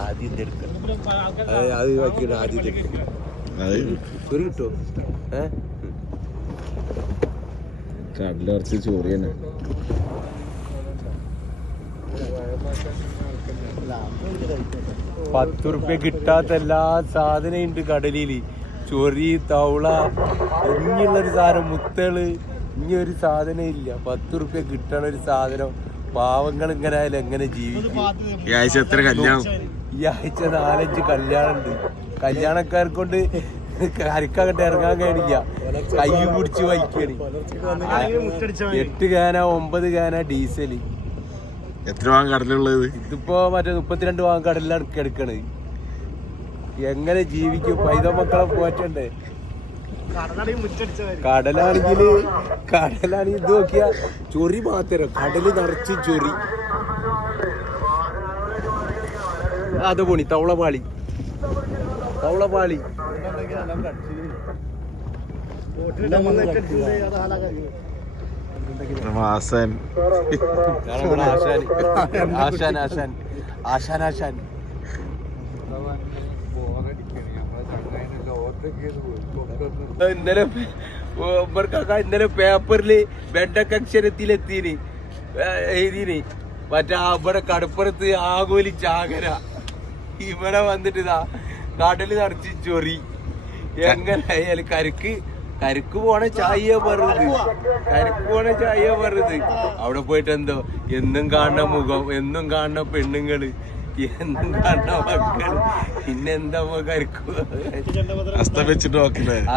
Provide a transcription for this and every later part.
ആദ്യം അത് ബാക്കിയുടെ ആദ്യം ഒരു കിട്ടോ? ഏ? കടല കുറച്ച് ചോറി തന്നെ. പത്ത് റുപ്യ കിട്ടാത്ത എല്ലാ സാധനം ഉണ്ട് കടലിൽ. ചൊറി തവള ഇനിയുള്ളൊരു സാധനം മുത്തൾ ഇനി ഒരു സാധനം ഇല്ല. പത്ത് റുപ്യ കിട്ടണ ഒരു സാധനം. പാവങ്ങൾ ഇങ്ങനെ ആയാലും എങ്ങനെ ജീവിക്കും ഈ ആഴ്ച എത്ര കല്യാണം? ഈ ആഴ്ച നാലഞ്ച് കല്യാണം ഉണ്ട് കല്യാണക്കാരെ കൊണ്ട് കരക്കങ്ങട്ട് ഇറങ്ങാൻ കഴിയില്ല. കൈ പിടിച്ച് വഹിക്കണി എട്ട് കാന ഒമ്പത് കാന ഡീസൽ. എത്ര വാങ്ങ കടലുള്ളത്? ഇതിപ്പോ മറ്റേ മുപ്പത്തിരണ്ട് വാങ്ങ കടലിലാണ് എടുക്കണത് എങ്ങനെ ജീവിക്കും? പൈത മക്കളെ പോറ്റണ്ടേ? കടലാണെങ്കിൽ കടലാണെങ്കിൽ ഇത് നോക്കിയ ചൊറി മാത്രം. കടൽ നിറച്ച് ചൊറി. അത് പോണി തവളപാളി. തവളപാളി. ആശാൻ. ആശാൻ ആശാൻ. ആശാൻ ആശാൻ. ഇന്നലെ ഇവർക്കൊക്കെ ഇന്നലെ പേപ്പറിൽ വെണ്ടക്കക്ഷരത്തിലെത്തീന് എഴുതിന്. മറ്റേ ഇവിടെ കടപ്പുറത്ത് ആകോലി ചാകര. ഇവിടെ വന്നിട്ട് ഇതാ കടൽ നിറച്ച് ചൊറി. എങ്ങനെ ആയാലും കരുക്ക് കരുക്ക് പോണ ചായ പറഞ്ഞത്. കരുക്ക് പോണ ചായ പറഞ്ഞത്. അവിടെ പോയിട്ട് എന്തോ എന്നും കാണുന്ന മുഖം എന്നും കാണുന്ന പെണ്ണുങ്ങൾ. പിന്നെന്താ? അസ്തം വെച്ചിട്ട്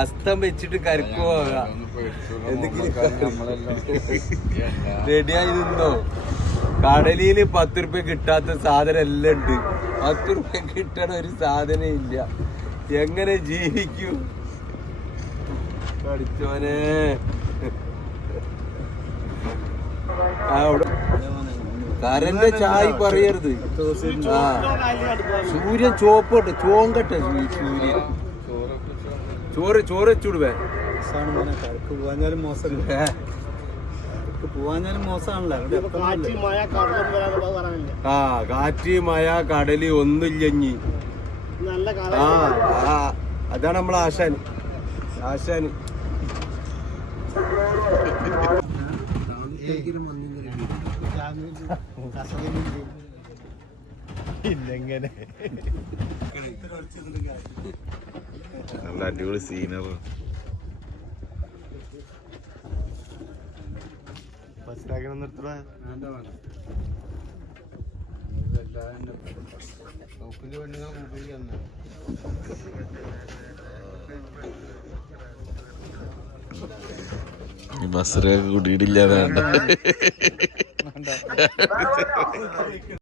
അസ്തം വെച്ചിട്ട് കരുക്ക്. പോകാം റെഡിയായി നിന്നോ കടലിൽ പത്ത് റുപ്യ കിട്ടാത്ത സാധനം എല്ലാം ഉണ്ട്. പത്ത് റുപ്യ കിട്ടണ ഒരു സാധനം ഇല്ല. എങ്ങനെ ജീവിക്കും? പഠിച്ചോനെ ആ അവിടെ കരന്റെ ചായ് പറയരുത്. ആ. സൂര്യൻ ചോപ്പോട്ട് ചോങ്കട്ടെ സൂര്യൻ. ചോറ് ചോറ് വെച്ചുവിടുവേ പോവാഞ്ഞാലും മോശം. പോവാഞ്ഞാലും മോശമാണല്ലോ. അവിടെ എത്തണമല്ലോ. ആ കാറ്റ് മഴ കടൽ ഒന്നുമില്ലഞ്ഞി ആ ആ, അതാണ് നമ്മളെ ആശാൻ. ആശാൻ. ഇല്ലെങ്ങനെ നല്ല അടിപൊളി സീനർ ബസ്സിലാക്കണം നിർത്തണ ബസ്സിലൊക്കെ കൂട്ടിയിട്ടില്ല വേണ്ട.